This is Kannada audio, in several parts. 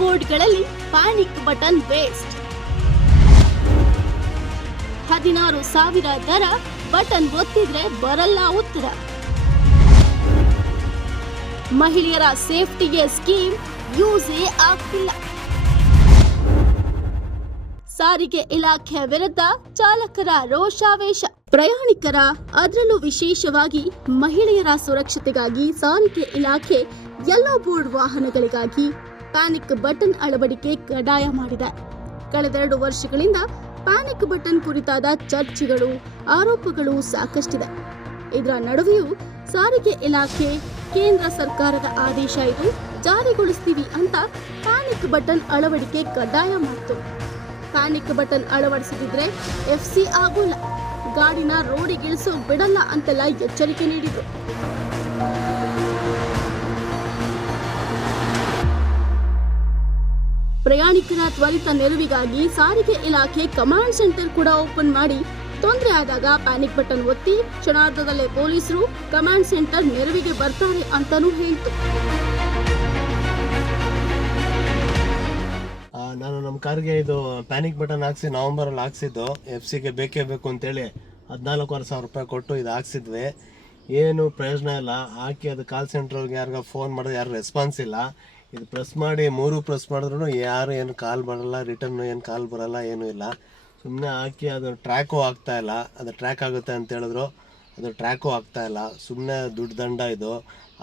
ಬೋರ್ಡ್ಗಳಲ್ಲಿ ಪ್ಯಾನಿಕ್ ಬಟನ್ ವೇಸ್ಟ್. 16,000 ದರ, ಬಟನ್ ಒತ್ತಿದ್ರೆ ಬರಲ್ಲ ಉತ್ತರ. ಮಹಿಳೆಯರ ಸೇಫ್ಟಿಗೆ ಸ್ಕೀಮ್ ಯೂಸೇ ಆಗ್ತಿಲ್ಲ. ಸಾರಿಗೆ ಇಲಾಖೆ ವಿರುದ್ಧ ಚಾಲಕರ ರೋಷಾವೇಶ. ಪ್ರಯಾಣಿಕರ, ಅದರಲ್ಲೂ ವಿಶೇಷವಾಗಿ ಮಹಿಳೆಯರ ಸುರಕ್ಷತೆಗಾಗಿ ಸಾರಿಗೆ ಇಲಾಖೆ ಯೆಲ್ಲೋ ಬೋರ್ಡ್ ವಾಹನಗಳಿಗಾಗಿ ಪ್ಯಾನಿಕ್ ಬಟನ್ ಅಳವಡಿಕೆ ಕಡ್ಡಾಯ ಮಾಡಿದೆ. ಕಳೆದ 2 ವರ್ಷಗಳಿಂದ ಪ್ಯಾನಿಕ್ ಬಟನ್ ಕುರಿತಾದ ಚರ್ಚೆಗಳು, ಆರೋಪಗಳು ಸಾಕಷ್ಟಿದೆ. ಇದರ ನಡುವೆಯೂ ಸಾರಿಗೆ ಇಲಾಖೆ ಕೇಂದ್ರ ಸರ್ಕಾರದ ಆದೇಶ ಇದು ಜಾರಿಗೊಳಿಸ್ತೀವಿ ಅಂತ ಪ್ಯಾನಿಕ್ ಬಟನ್ ಅಳವಡಿಕೆ ಕಡ್ಡಾಯ ಮಾಡಿತು. ಪ್ಯಾನಿಕ್ ಬಟನ್ ಅಳವಡಿಸದಿದ್ರೆ FC ಆಗೋಲ್ಲ, ಗಾಡಿನ ರೋಡಿಗಿಳಿಸೋ ಬಿಡಲ್ಲ ಅಂತೆಲ್ಲ ಎಚ್ಚರಿಕೆ ನೀಡಿದ್ರು. ಪ್ರಯಾಣಿಕರ ತ್ವರಿತ ನೆರವಿಗಾಗಿ ಸಾರಿಗೆ ಇಲಾಖೆ ಕಮಾಂಡ್ ಸೆಂಟರ್ ಕೂಡ ಓಪನ್ ಮಾಡಿ ತೊಂದರೆ ಆದಾಗ ಪ್ಯಾನಿಕ್ ಬಟನ್ ಒತ್ತಿ ಕ್ಷಣಾರ್ಧದಲ್ಲೇ ಪೊಲೀಸರು ಕಮಾಂಡ್ ಸೆಂಟರ್ ನೆರವಿಗೆ ಬರ್ತಾರೆ ಅಂತಾನೂ ಹೇಳ್ತು. ನಾನು ನಮ್ಮ ಕಾರ್ಗೆ ಇದು ಪ್ಯಾನಿಕ್ ಬಟನ್ ಹಾಕ್ಸಿ ನವೆಂಬರ್ ಅಲ್ಲಿ ಹಾಕ್ಸಿದ್ದು. FC ಬೇಕೇ ಬೇಕು ಅಂತೇಳಿ 14,500 ರೂಪಾಯಿ ಕೊಟ್ಟು ಇದು ಹಾಕ್ಸಿದ್ವಿ. ಏನು ಪ್ರಯೋಜನ ಇಲ್ಲ. ಹಾಕಿ ಅದು ಕಾಲ್ ಸೆಂಟ್ರಿಗೆ ಯಾರಿಗ ಫೋನ್ ಮಾಡಿದ್ರೆ ಯಾರು ರೆಸ್ಪಾನ್ಸ್ ಇಲ್ಲ. ಇದು ಪ್ರೆಸ್ ಮಾಡಿ 3 ಪ್ರೆಸ್ ಮಾಡಿದ್ರು ಯಾರು ಏನು ಕಾಲ್ ಬರಲ್ಲ, ರಿಟರ್ನ್ ಏನು ಕಾಲ್ ಬರಲ್ಲ, ಏನೂ ಇಲ್ಲ. ಸುಮ್ಮನೆ ಹಾಕಿ ಅದು ಟ್ರ್ಯಾಕು ಆಗ್ತಾ ಇಲ್ಲ. ಅದು ಟ್ರ್ಯಾಕ್ ಆಗುತ್ತೆ ಅಂತ ಹೇಳಿದ್ರು, ಅದು ಟ್ರ್ಯಾಕು ಆಗ್ತಾ ಇಲ್ಲ. ಸುಮ್ಮನೆ ದುಡ್ಡು ದಂಡ ಇದು.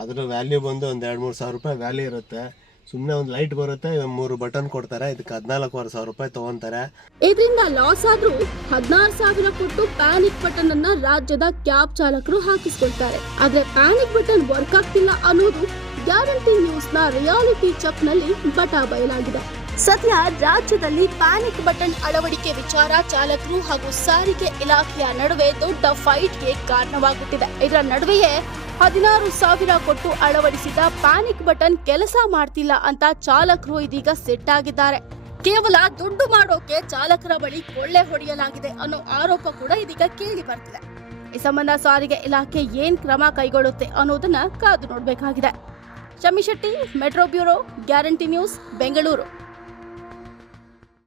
ಅದ್ರ ವ್ಯಾಲ್ಯೂ ಬಂದು ಒಂದು 2-3 ಸಾವಿರ ರೂಪಾಯಿ ವ್ಯಾಲ್ಯೂ ಇರುತ್ತೆ. ಸುಮ್ಮನೆ ಒಂದು ಲೈಟ್ ಬರುತ್ತೆ, 3 ಬಟನ್ ಕೊಡ್ತಾರೆ, ಇದಕ್ಕೆ 14,500 ರೂಪಾಯಿ ತಗೊಂತಾರೆ. ಇದರಿಂದ ಲಾಸ್ ಆದ್ರೂ 16,000 ಕೊಟ್ಟು ಪ್ಯಾನಿಕ್ ಬಟನ್ ಅನ್ನ ರಾಜ್ಯದ ಕ್ಯಾಬ್ ಚಾಲಕರು ಹಾಕಿಸ್ಕೊಳ್ತಾರೆ. ಆದ್ರೆ ಪ್ಯಾನಿಕ್ ಬಟನ್ ವರ್ಕ್ ಆಗ್ತಿಲ್ಲ ಅನ್ನೋದು ಗ್ಯಾರಂಟಿ ನ್ಯೂಸ್ ನ ರಿಯಾಲಿಟಿ ಚೆಕ್ ನಲ್ಲಿ ಬಟಾ ಬಯಲಾಗಿದೆ. ಸದ್ಯ ರಾಜ್ಯದಲ್ಲಿ ಪ್ಯಾನಿಕ್ ಬಟನ್ ಅಳವಡಿಕೆ ವಿಚಾರ ಚಾಲಕರು ಹಾಗೂ ಸಾರಿಗೆ ಇಲಾಖೆಯ ನಡುವೆ ದೊಡ್ಡ ಫೈಟ್ಗೆ ಕಾರಣವಾಗುತ್ತಿದೆ. ಇದರ ನಡುವೆಯೇ 16,000 ಕೊಟ್ಟು ಅಳವಡಿಸಿದ ಪ್ಯಾನಿಕ್ ಬಟನ್ ಕೆಲಸ ಮಾಡ್ತಿಲ್ಲ ಅಂತ ಚಾಲಕರು ಇದೀಗ ಸೆಟ್ ಆಗಿದ್ದಾರೆ. ಕೇವಲ ದುಡ್ಡು ಮಾಡೋಕೆ ಚಾಲಕರ ಬಳಿ ಕೊಳ್ಳೆ ಹೊಡೆಯಲಾಗಿದೆ ಅನ್ನೋ ಆರೋಪ ಕೂಡ ಇದೀಗ ಕೇಳಿ ಬರ್ತಿದೆ. ಈ ಸಂಬಂಧ ಸಾರಿಗೆ ಇಲಾಖೆ ಏನ್ ಕ್ರಮ ಕೈಗೊಳ್ಳುತ್ತೆ ಅನ್ನೋದನ್ನ ಕಾದು ನೋಡಬೇಕಾಗಿದೆ. Shami Shetty, metro bureau, guarantee news, Bengaluru.